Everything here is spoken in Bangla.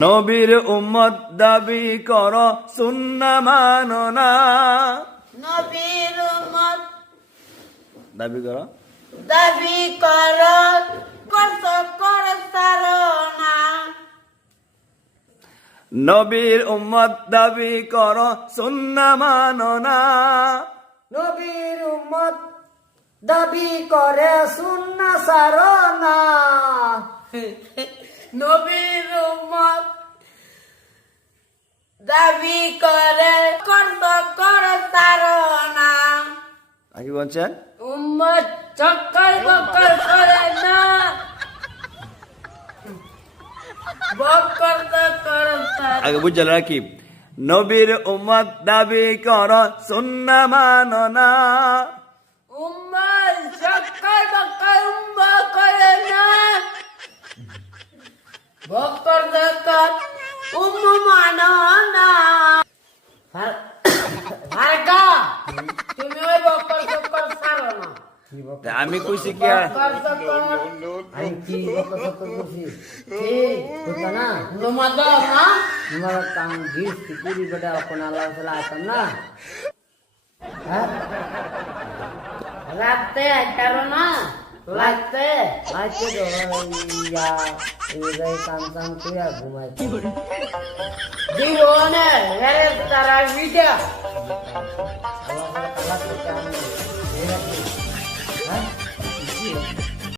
নবীর উম্মত দাবি কর সুন্নাহ মানো না। নবীর উম্মত দাবি কর করছ সারো না। নবীর উম্মত দাবি কর সুন্নাহ মানো না। নবীর উম্মত দাবি করে সুন্নাহ সারো না। নবীর উম্মত দাবি করে করছ সারো না। কি বলছেন? উম্মত চক্কর বক্কর করে না, বক্কর করে আগে বুঝে রাখি, নবীর উম্মত দাবি কর সুন্নাহ মানো না। উম্মত চক্কর বক্কর করে না, বক্কর মানো না। ভারকা তুমি ওই বক্কর চক্কর ছাড়ো না। আমি কইছি কি বক্কর চক্কর আমি কি বকর করছি ঠিক হতো না। নমাজ না हमारा काम गीस की पूरी बेटा अपन अल्लाह ताला आतम ना है রাতে কারো না লাগতে आज के दो या ये काम काम किया घुमाए জীবনে হেরে তারা ভিডিও अल्लाह ताला का काम है